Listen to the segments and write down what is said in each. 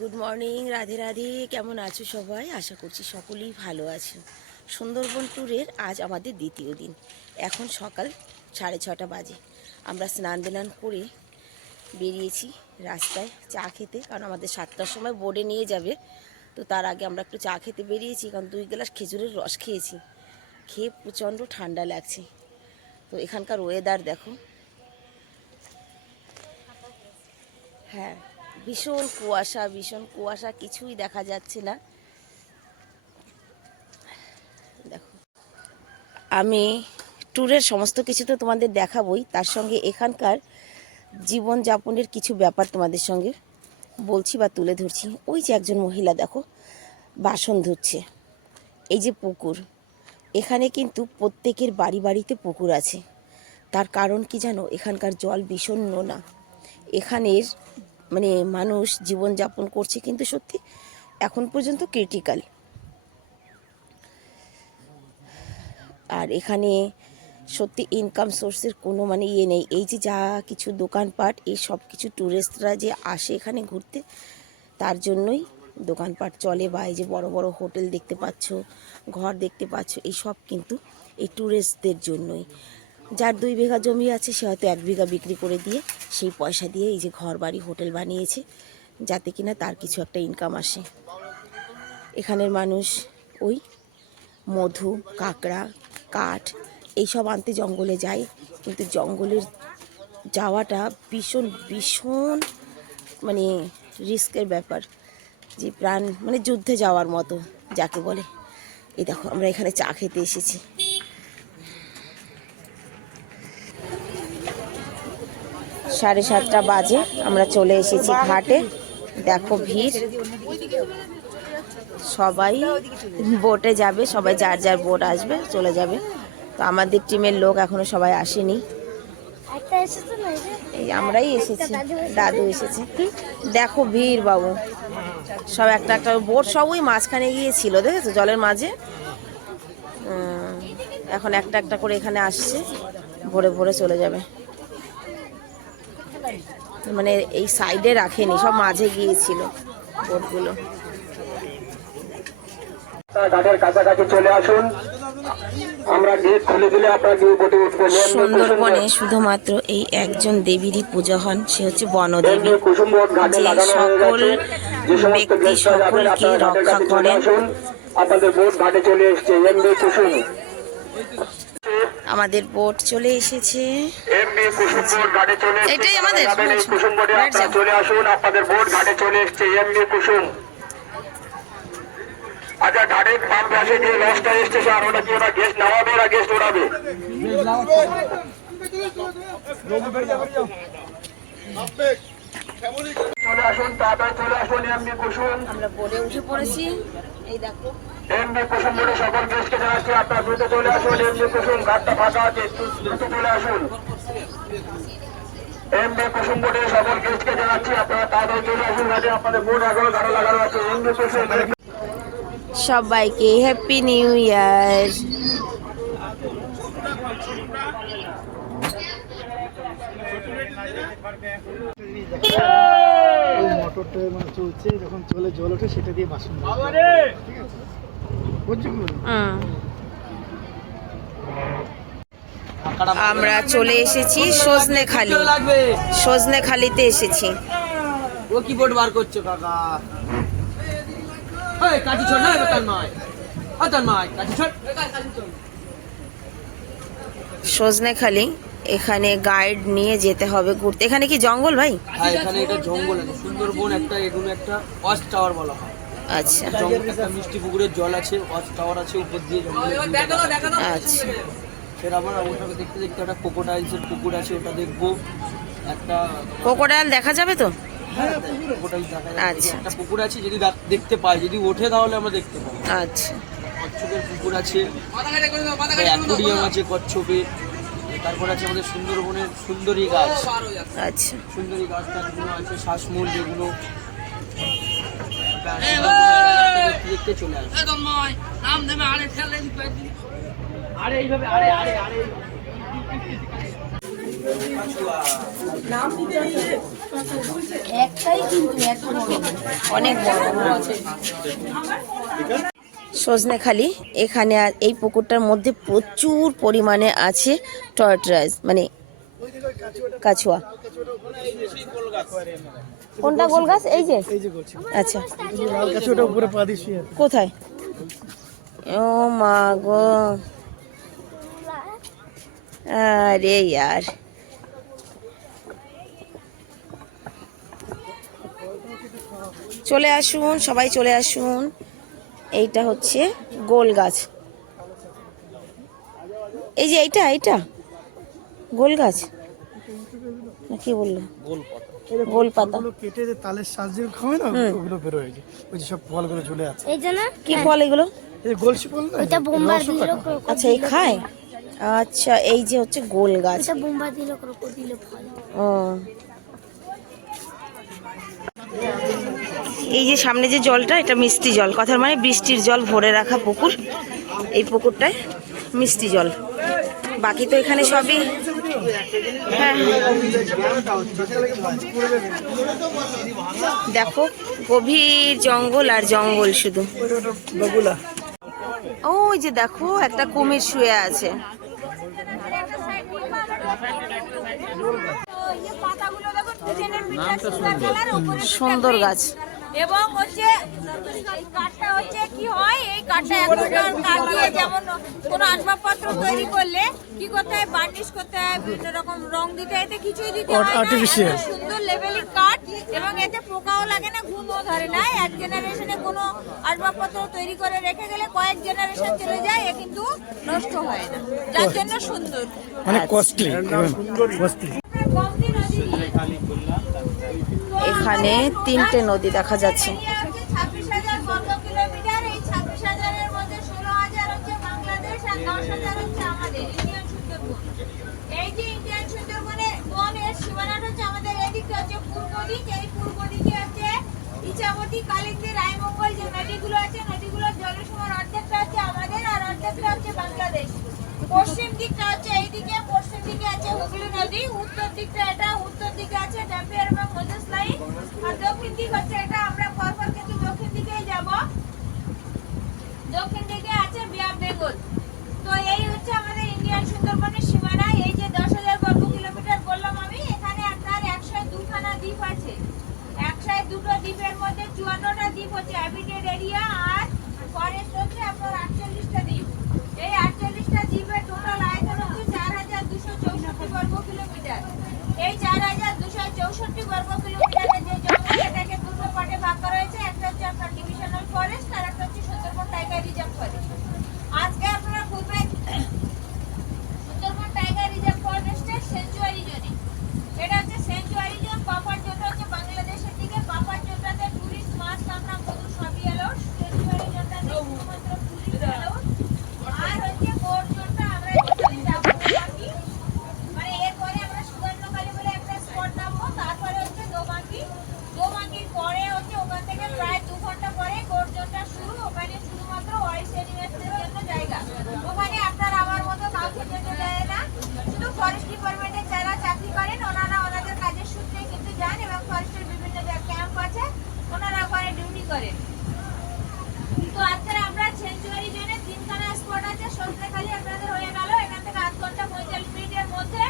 Good morning, Radhe Radhe. কেমন আছো সবাই? আশা করছি সকলেই ভালো আছো। সুন্দরবন ট্যুরের আজ আমাদের দ্বিতীয় দিন। এখন সকাল 6:30 বাজে। আমরা স্নান দান করে বেরিয়েছি রাস্তায় চা খেতে, কারণ আমাদের 7টার সময় বোর্ডে নিয়ে যাবে। তো তার আগে আমরা একটু চা খেতে বেরিয়েছি, কারণ 2 গ্লাস খেজুরের রস খেয়েছি। খেয়ে প্রচণ্ড ঠান্ডা লাগছে। তো এখানকার ওয়েদার দেখো। হ্যাঁ, ভীষণ কুয়াশা, কিছুই দেখা যাচ্ছে না। দেখো, আমি ট্যুরের সমস্ত কিছু তো তোমাদের দেখাবই, তার সঙ্গে এখানকার জীবনযাপনের কিছু ব্যাপার তোমাদের সঙ্গে বলছি বা তুলে ধরছি। ওই যে একজন মহিলা দেখো বাসন ধুচ্ছে। এই যে পুকুর, এখানে কিন্তু প্রত্যেকের বাড়ি বাড়িতে পুকুর আছে। তার কারণ কি জানো? এখানকার জল ভীষণ নোনা। এখানের মানে মানুষ জীবনযাপন করছে কিন্তু সত্যি এখন পর্যন্ত ক্রিটিক্যাল। আর এখানে সত্যি ইনকাম সোর্সের কোনো নেই। এই যে যা কিছু দোকানপাট, এই সব কিছু ট্যুরিস্টরা যে আসে এখানে ঘুরতে, তার জন্যই দোকানপাট চলে। বা এই যে বড় বড় হোটেল দেখতে পাচ্ছ, ঘর দেখতে পাচ্ছ, এই সব কিন্তু এই ট্যুরিস্টদের জন্যই। যার 2 বিঘা জমি আছে, সে হয়তো 1 বিঘা বিক্রি করে দিয়ে সেই পয়সা দিয়ে এই যে ঘর বাড়ি হোটেল বানিয়েছে, যাতে কিনা তার কিছু একটা ইনকাম আসে। এখানের মানুষ ওই মধু, কাঁকড়া, কাঠ এইসব আনতে জঙ্গলে যায়। কিন্তু জঙ্গলের যাওয়াটা ভীষণ ভীষণ রিস্কের ব্যাপার। যে প্রাণ যুদ্ধে যাওয়ার মতো যাকে বলে। এই দেখো, আমরা এখানে চা খেতে এসেছি। 7:30 বাজে, আমরা চলে এসেছি ঘাটে। দেখো ভিড়, সবাই বোটে যাবে, সবাই যার যার বোট আসবে চলে যাবে। তো আমাদের টিমের লোক এখনো সবাই আসেনি। এই আমরাই এসেছি, দাদু এসেছে। দেখো ভিড় বাবু, সব একটা একটা বোট সব ওই মাঝখানে গিয়েছিল, দেখেছো জলের মাঝে। এখন একটা একটা করে এখানে আসছে, ভরে ভরে চলে যাবে। এই সাইডে রাখেনি, সব মাঝে গিয়েছিল বোটগুলো। ঘাটের কাছাকাছি চলে আসুন, আমরা গেট খুলে দিলে আপনারা বোটে উঠবেন। সুন্দরবনে শুধুমাত্র এই একজন দেবীরই পূজা হন, সে হচ্ছে বনদেবী, যে সকল ব্যক্তি সকলকে রক্ষা করেন। আপনাদের বোট ঘাটে চলে এসেছে। এমবি কুসুম, আমাদের বোট চলে এসেছে। এমবি কুসুম বোট ঘাটে চলে এসেছে। এটাই আমাদের কুসুম বোটে আপনারা চলে আসুন, আপনাদের বোট ঘাটে চলে এসেছে। এমবি কুসুম। আচ্ছা, ঘাটের বাম পাশে যে লঞ্চটা এসছে স্যার, ওটা কি ওরা গেস্ট নামাবে না গেস্ট ওঠাবে? চলে আসুন, তাড়াতাড়ি চলে আসুন। এমবি কুসুম, আমরা বোটে উঠে পড়েছি। এই দেখো, এমবি কুসুম বোটে সকল গেস্টকে জানাচ্ছি আপনারা দ্রুত চলে আসুন। এমবি কুসুম ঘাটটা ফাঁকা আছে, দ্রুত চলে আসুন। এমবি কুসুম বোটে সকল গেস্টকে জানাচ্ছি আপনারা তাড়াতাড়ি চলে আসুন ঘাটে। আপনাদের বোট এখনো গাড়ো লাগানো আছে। এমবি কুসুম, সবাইকে হ্যাপি নিউ ইয়ার। ওই মোটরটা চলছে, যখন চলে জল ওঠে সেটা দিয়ে বাসন ঠিক আছে, বুঝছো কি? আমরা চলে এসেছি সজনেখালিতে এসেছি। ও কি বোর্ড বার করছো কাকা? ওই কাটি ছোট না, তার নয় তার নয়, কাটি ছোট। সজনেখালি, এখানে গাইড নিয়ে যেতে হবে ঘুরতে। এখানে কি জঙ্গল ভাই? হ্যাঁ, এখানে এটা জঙ্গল আছে, সুন্দরবন একটা, এগুলো একটা ওয়াচ টাওয়ার বলা হয়। আচ্ছা, একটা মিষ্টি পুকুরের জল আছে, ওয়াচ টাওয়ার আছে উপর দিয়ে জঙ্গল। আচ্ছা। ফের আবার ওটাকে দেখতে দেখতে একটা ক্রোকোডাইলসের পুকুর আছে, ওটা দেখবো। একটা ক্রোকোডাইল দেখা যাবে তো? ক্রোকোডাইল দেখা যাবে। আচ্ছা, একটা পুকুর আছে, যদি দেখতে পাই, যদি ওঠে তাহলে আমরা দেখতে পাবো। আচ্ছা। কচ্ছপের পুকুর আছে, অ্যাকোরিয়াম আছে কচ্ছপের। তারপর আছে আমাদের সুন্দরবনের সুন্দরী গাছ। আচ্ছা, সুন্দরী গাছ টাছগুলো আছে, শ্বাসমূল যেগুলো দেখতে চলে আসে। একটাই কিন্তু অনেক বড় আছে সজনেখালি। এখানে এই পুকুরটার মধ্যে প্রচুর পরিমাণে আছে টর্টরাইজ মানে কাছুয়া। কোনটা গোল গাছ? এই যে আচ্ছা লাল কাছে উপরে পা দিয়ে শুয়ে আছে। কোথায়? ও মা গো, আরে यार চলে আসুন, সবাই চলে আসুন। এইটা হচ্ছে গোল গাছ। এই যে এইটা গোল গাছ না কি বললো? গোল পাতা। ওগুলো কেটে যে তালের শাঁস দিয়ে খাওয়ায় না, ওগুলো বের হয়ে যায়। ওই যে সব ফলগুলো ঝুলে আছে। এই যে না কি ফল এগুলো? এই যে গোলসি ফল না, এটা বোম্বার দিল আচ্ছা এই খায়। আচ্ছা এই যে হচ্ছে গোল গাছ। এটা বোম্বার দিল ক্রোকোডিল ফল। ও এই যে সামনে যে জলটা, এটা মিষ্টি জল। কথার মানে বৃষ্টির জল ভরে রাখা পুকুর। এই পুকুরটায় মিষ্টি জল। বাকি তো এখানে সবই হ্যাঁ। দেখো গভীর জঙ্গল আর জঙ্গল শুধু। বগুলা ওই যে দেখো একটা কুমির শুয়ে আছে। সুন্দর গাছ। এবং হচ্ছে কাঠটা হচ্ছে কি হয়, এই কাঠটা এখনকার কাঠ দিয়ে যেমন কোনো আসবাবপত্র তৈরি করলে কি করতে হয়, বার্নিশ করতে হয়, বিভিন্ন রকম রং দিতে হয়, এতে কিছুই দিতে হয় না। Artificial। এত সুন্দর লেভেলিং কাঠ এবং এতে পোকাও লাগে না, ঘুমও ধরে না। এক জেনারেশনে কোনো আসবাবপত্র তৈরি করে রেখে গেলে কয়েক জেনারেশন চলে যায়, এ কিন্তু নষ্ট হয় না, যার জন্য সুন্দর। মানে কস্টলি, কস্টলি। কমতি নদী এখানে 3টে নদী দেখা যাচ্ছে। 26,000 বর্গ কিলোমিটার। এই 26,000-এর মধ্যে 16,000 হচ্ছে বাংলাদেশ আর 10,000 হচ্ছে আমাদের ইন্ডিয়ান সুন্দরবন। এই যে ইন্ডিয়ান সুন্দরবনের বনের সীমানাটা হচ্ছে আমাদের এদিকে হচ্ছে পূর্ব দিক। এই পূর্ব দিকে হচ্ছে ইছামতি, কালিন্দী, রায়মঙ্গল যে নদীগুলো আছে, নদীগুলোর জলসীমার অর্ধেকটা হচ্ছে আমাদের আর অর্ধেকটা হচ্ছে বাংলাদেশ। পশ্চিম দিকটা হচ্ছে এইদিকে, পশ্চিম দিকে আছে হুগলি নদী। উত্তর দিকটা এটা, উত্তর দিকে আছে ড্যাম্পিয়ার এবং মোজেস লাইন। আর দক্ষিণ দিক হচ্ছে এটা। আমরা পরপর কিন্তু দক্ষিণ দিকেই যাব। দক্ষিণ দিকে আছে বে অফ বেঙ্গল। তো এই হচ্ছে আমাদের ইন্ডিয়ান সুন্দরবনের সীমানা। এই যে 10,000 বর্গ কিলোমিটার বললাম আমি, এখানে আপনার 102খানা দ্বীপ আছে। 102টো দ্বীপের মধ্যে 54টা দ্বীপ হচ্ছে হ্যাবিটেড এরিয়া আর ফরেস্ট হচ্ছে আপনার 48টা দ্বীপ। এই 48টা দ্বীপের টোটাল আয়তন হচ্ছে 4,264 বর্গ কিলোমিটার। এই 4,264 বর্গ কিলোমিটারের যে জঙ্গল, এটাকে দুটো পার্টে ভাগ করা হয়েছে। একটা হচ্ছে আপনার ডিভিশনাল ফরেস্ট আর একটা হচ্ছে সুন্দরবন টাইগার রিজার্ভ ফরেস্ট। আজকে আপনারা ঘুরবেন সুন্দরবন টাইগার রিজার্ভ ফরেস্টের সেঞ্চুয়ারি জোনে। এটা হচ্ছে সেঞ্চুয়ারি জোন। বাফার জোনটা হচ্ছে বাংলাদেশের দিকে। বাফার জোনটাতে টুরিস্ট, মাছ, কাঁকড়া, মধু সবই অ্যালাউড। সেঞ্চুয়ারি জোনটাতে শুধুমাত্র টুরিস্ট অ্যালাউড। আর হচ্ছে বোর জোনটা আমরা এখানে যাবো বাকি, মানে এরপরে আমরা সুবর্ণখালি বলে একটা স্পট নামবো। তারপরে হচ্ছে দোবাঙ্গি। দোবাঙ্গির পরে হচ্ছে ওখান থেকে প্রায় 2 ঘন্টা পরে গোর জোনটা শুরু। ওখানে শুধুমাত্র ওয়াইল্ড অ্যানিমেলসের জন্য জায়গা। ওখানে আপনার আমার মতো কাউকে যেতে দেয় না। শুধু ফরেস্ট ডিপার্টমেন্টের যারা চাকরি করেন ওনারা ওনাদের কাজের সূত্রে কিন্তু যান এবং ফরেস্টের বিভিন্ন যে ক্যাম্প আছে ওনারা ওখানে ডিউটি করেন। তো আজকে আমরা সেঞ্চুয়ারি জোনে 3খানা স্পট আছে। সজনেখালি আপনাদের হয়ে গেল। এখান থেকে 8 ঘন্টা 45 মিনিটের মধ্যে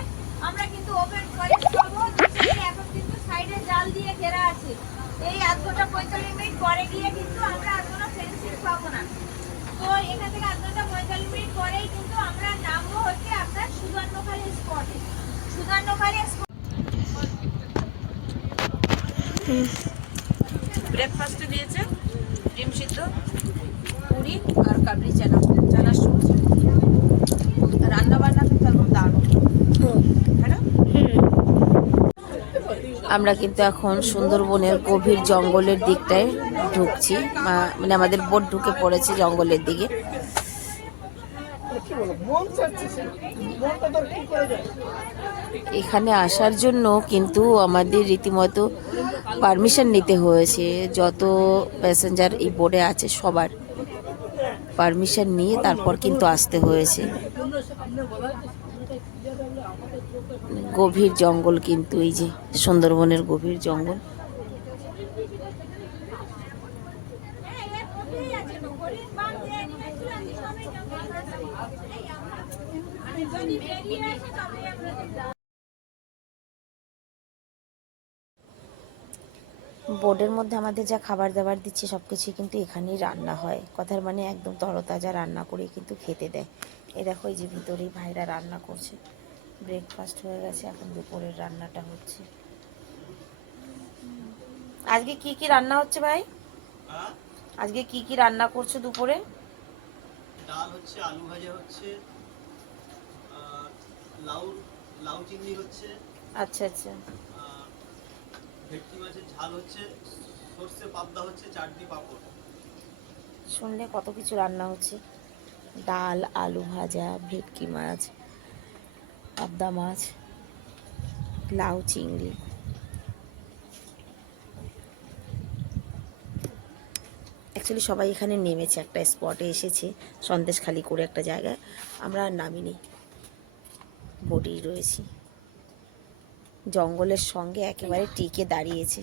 আমরা কিন্তু ওপেন ফরেস্ট পাবো। এখন কিন্তু সাইডে জাল দিয়ে ঘেরা আছে। এই 8 ঘন্টা 45 মিনিট পরে গিয়ে কিন্তু আমরা আর কোনো ফেন্সিং পাবো না। তো এখান থেকে 8 ঘন্টা 45 মিনিট পরেই কিন্তু আমরা নামবো হচ্ছে আপনার সুবর্ণখালি স্পটে। সুবর্ণখালি ব্রেকফাস্টে দিয়েছে ডিম সিদ্ধ, পুরি আর কাবলি চানা, চানার সবজি। রান্না বান্না কিন্তু একদম দারুণ, তাই না? আমরা কিন্তু এখন সুন্দরবনের গভীর জঙ্গলের দিকটায় ঢুকছি। মানে আমাদের বোট ঢুকে পড়েছে জঙ্গলের দিকে। এখানে আসার জন্য কিন্তু আমাদের রীতিমতো পারমিশন নিতে হয়েছে। যত প্যাসেঞ্জার এই বোটে আছে সবার পারমিশন নিয়ে তারপর কিন্তু আসতে হয়েছে। গভীর জঙ্গল, কিন্তু এই যে সুন্দরবনের গভীর জঙ্গল। বোর্ডের মধ্যে আমাদের যা খাবার দাবার দিচ্ছে সব কিছুই কিন্তু এখানেই রান্না হয়, কথার মানে একদম তরতাজা রান্না করে কিন্তু খেতে দেয়। এ দেখো এই যে ভিতরেই ভাইরা রান্না করছে। ব্রেকফাস্ট হয়ে গেছে, এখন দুপুরের রান্নাটা হচ্ছে। আজকে কি কি রান্না হচ্ছে ভাই? আজকে কি কি রান্না করছো দুপুরে? ডাল হচ্ছে, আলু ভাজা হচ্ছে, আর লাউ চিংড়ি হচ্ছে, আচ্ছা আচ্ছা। ভেটকি মাছের ঝাল হচ্ছে, সর্ষে পাবদা হচ্ছে, চাটনি পাঁপড়। শুনলে কত কিছু রান্না হচ্ছে। ডাল, আলু ভাজা, ভেটকি মাছ, পাবদা মাছ, লাউ চিংড়ি। অ্যাকচুয়ালি সবাই এখানে নেমেছে, একটা স্পটে এসেছে, সন্দেশখালি করে একটা জায়গায়। আমরা আর নামিনি, বোটেই রয়েছি। জঙ্গলের সঙ্গে একেবারে টিকে দাঁড়িয়েছে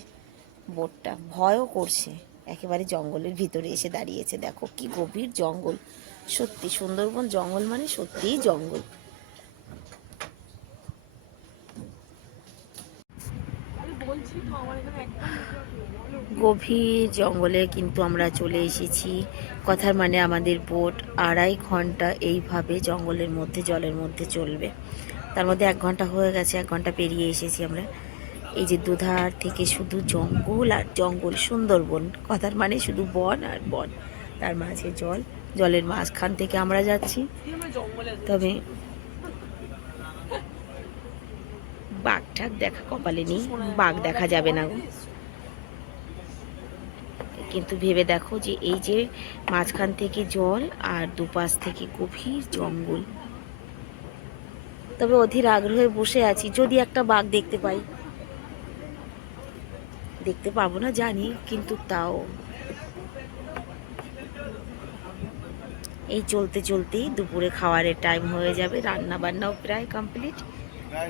বোটটা, ভয়ও করছে, একেবারে জঙ্গলের ভিতরে এসে দাঁড়িয়েছে। দেখো কি গভীর জঙ্গল, সত্যি সুন্দরবন জঙ্গল মানে সত্যিই জঙ্গল। গভীর জঙ্গলে কিন্তু আমরা চলে এসেছি, কথার মানে আমাদের বোট 2.5 ঘন্টা এইভাবে জঙ্গলের মধ্যে জলের মধ্যে চলবে। তার মধ্যে 1 ঘন্টা হয়ে গেছে, 1 ঘন্টা পেরিয়ে এসেছি আমরা। এই যে দুধার থেকে শুধু জঙ্গল আর জঙ্গল, সুন্দরবন কথার মানে শুধু বন আর বন, তার মাঝে জল, জলের মাঝখান থেকে আমরা যাচ্ছি। তবে বাঘ ঠাক দেখা কপালে নেই, বাঘ দেখা যাবে না গো। কিন্তু ভেবে দেখো যে এই যে মাঝখান থেকে জল আর দুপাশ থেকে গভীর জঙ্গল। তবে অধীর আগ্রহে বসে আছি, যদি একটা বাঘ দেখতে পাই। দেখতে পাবো না জানি, কিন্তু তাও এই চলতে চলতেই দুপুরে খাওয়ারের টাইম হয়ে যাবে। রান্না বান্নাও প্রায় কমপ্লিট।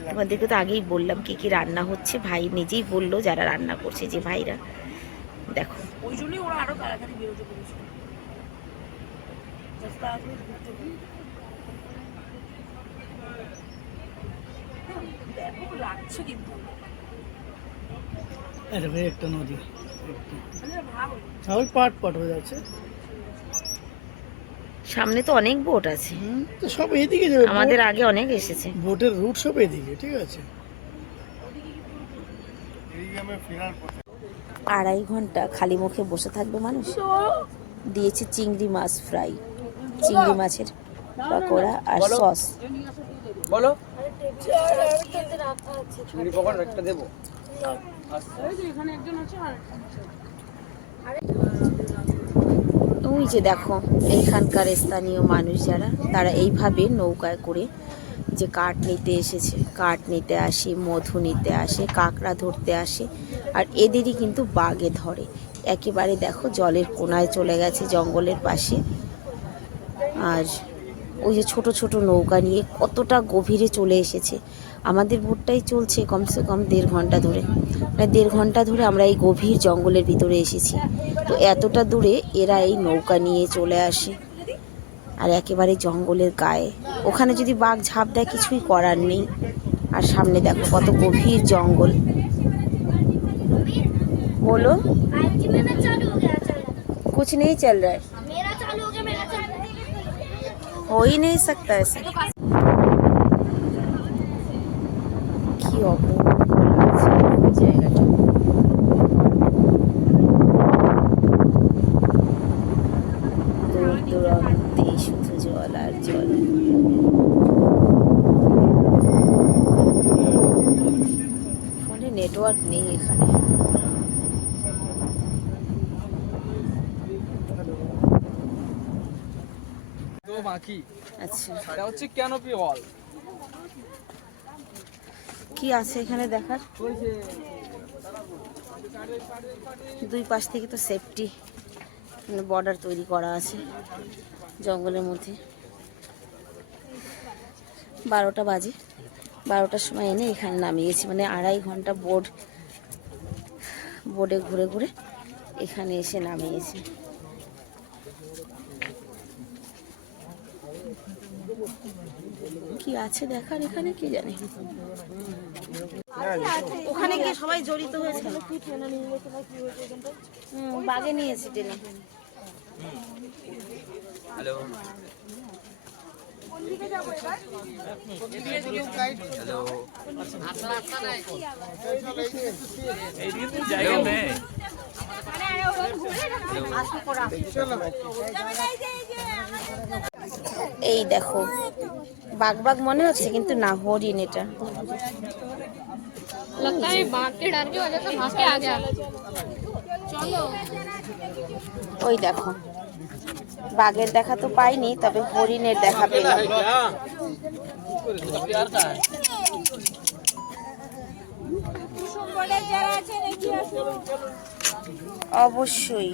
তোমাদেরকে তো আগেই বললাম কি কি রান্না হচ্ছে, ভাই নিজেই বললো যারা রান্না করছে যে ভাইরা দেখো। ওই জন্যই ওরা আরো তাড়াতাড়ি বেরোতে পেরেছিল। লাগছে কিন্তু একটা নদী ওই পাট হয়ে যাচ্ছে। সামনে তো অনেক বোট আছে, তো সব এদিকে যাবে, আমাদের আগে অনেক এসেছে। বোটের রুট সব এদিকে, ঠিক আছে। 2.5 ঘন্টা খালি মুখে বসে থাকবে মানুষ। দিয়েছে চিংড়ি মাছ ফ্রাই, চিংড়ি মাছের পকোড়া আর সস। বলো চিংড়ি পকোড়া একটা দেবো। ওই যে দেখো এইখানকার স্থানীয় মানুষ যারা, তারা এইভাবে নৌকায় করে যে কাঠ নিতে এসেছে, কাঠ নিতে আসে, মধু নিতে আসে, কাঁকড়া ধরতে আসে, আর এদেরই কিন্তু বাঘে ধরে। একেবারে দেখো জলের কোনায় চলে গেছে জঙ্গলের পাশে। আর ওই যে ছোট ছোট নৌকা নিয়ে কতটা গভীরে চলে এসেছে। আমাদের বোটটাই চলছে কমসে কম 1.5 ঘন্টা ধরে, মানে 1.5 ঘন্টা ধরে আমরা এই গভীর জঙ্গলের ভিতরে এসেছি। তো এতটা দূরে এরা এই নৌকা নিয়ে চলে আসে, আর একেবারে জঙ্গলের গায়ে। ওখানে যদি বাঘ ঝাঁপ দেয় কিছুই করার নেই। আর সামনে দেখো কত গভীর জঙ্গল। বলো कुछ नहीं चल रहा है, हो ही नहीं सकता ऐसे। কি অপূর্ব লাগছে জায়গাটা। দূর দূরান্তে শুধু জল আর জল। ফোনে নেটওয়ার্ক নেই এখানে। আচ্ছা এটা হচ্ছে ক্যানোপি ওয়াল। কি আছে এখানে দেখার? দুই পাশ থেকে তো সেফটি বর্ডার তৈরি করা আছে জঙ্গলের মধ্যে। 12টা বাজে, 12টার সময় এনে এখানে নামিয়েছি, মানে 2.5 ঘন্টা বোর্ডে ঘুরে ঘুরে এখানে এসে নামিয়েছি। কি আছে দেখার এখানে কি জানি। ওখানে গিয়ে সবাই জড়িত হয়েছে, বাগে নিয়েছি টেনে। হ্যালো এই দেখো বাঘ মনে হচ্ছে কিন্তু না, হরিণ এটা। लगता है बाघ के डर की वजह से भाग के आ गया। ওই দেখো বাঘের দেখা তো পাইনি, তবে হরিণের দেখা পেলাম। কুসুম বোর্ডের যারা আছেন এগিয়ে আসুন। অবশ্যই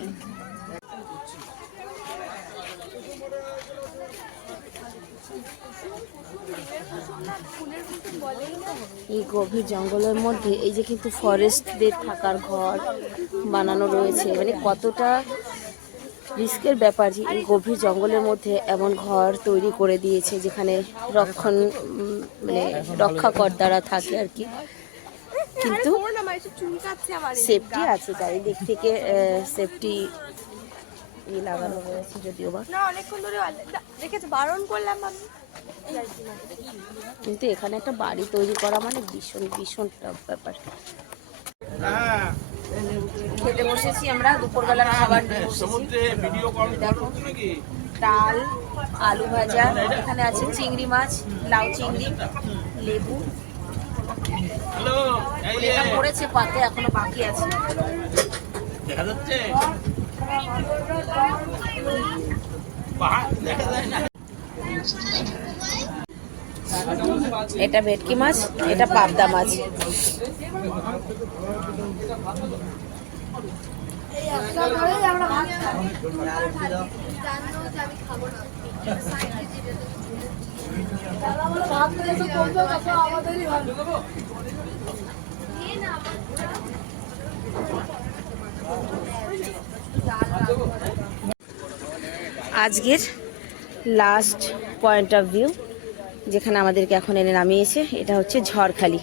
এই গভীর জঙ্গলের মধ্যে এই যে কিন্তু ফরেস্টদের থাকার ঘর বানানো রয়েছে, মানে কতটা রিস্কের ব্যাপার যে এই গভীর জঙ্গলের মধ্যে এমন ঘর তৈরি করে দিয়েছে যেখানে মানে রক্ষাকর্তারা থাকে আর কি। কিন্তু সেফটি আছে, চারিদিক থেকে সেফটি লাগানো রয়েছে, যদিও বা কিন্তু এখানে একটা বাড়ি তৈরি করা মানে ভীষণ ভীষণ টাফ ব্যাপার। খেতে বসেছি আমরা, দুপুরবেলার খাবার নিয়ে বসেছি। দেখো ডাল, আলু ভাজা, এখানে আছে চিংড়ি মাছ, লাউ চিংড়ি, লেবু, এটা পড়েছে পাতে, এখনো বাকি আছে। এটা ভেটকি মাছ, এটা পাবদা মাছ। আজকের লাস্ট পয়েন্ট অফ ভিউ যেখানে আমাদেরকে এখন এনে নামিয়েছে, এটা হচ্ছে ঝড়খালি।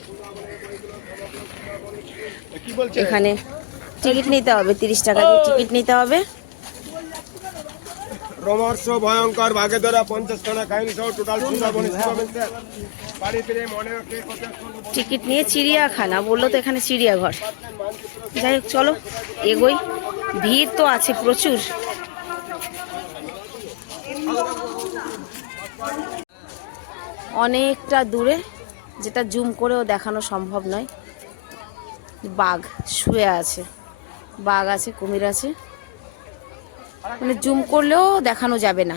এখানে টিকিট নিতে হবে, 30 টাকা দিয়ে টিকিট নিতে হবে। রোমহর্ষ ভয়ঙ্কর বাঘে ধরা 50 খানা কাহিনী সহ টোটাল সুন্দরবন বাড়ি ফিরে মনে হচ্ছে টিকিট নিয়ে চিড়িয়াখানা বললো, তো এখানে চিড়িয়াঘর। যাই হোক চলো এগোই, ভিড় তো আছে প্রচুর। অনেকটা দূরে, যেটা জুম করেও দেখানো সম্ভব নয়, বাঘ শুয়ে আছে, বাঘ আছে, কুমির আছে, মানে জুম করলেও দেখানো যাবে না।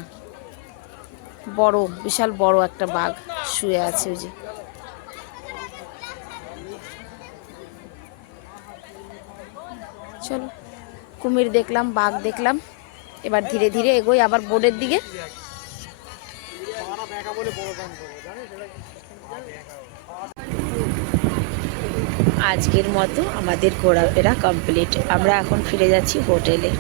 বড়, বিশাল বড় একটা বাঘ শুয়ে আছে। ওই যে চলো কুমির দেখলাম, বাঘ দেখলাম, এবার ধীরে ধীরে এগোই আবার বোর্ডের দিকে। আজকের মতো আমাদের ঘোরাফেরা কমপ্লিট, আমরা এখন ফিরে যাচ্ছি হোটেলে।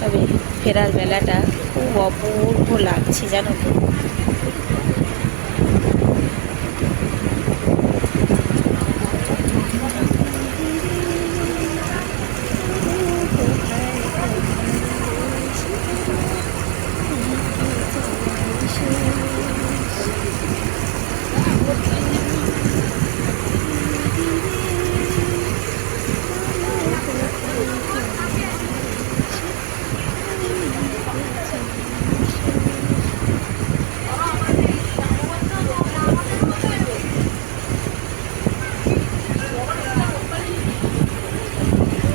তবে ফেরার বেলাটা খুব অপূর্ব লাগছে জানো তো।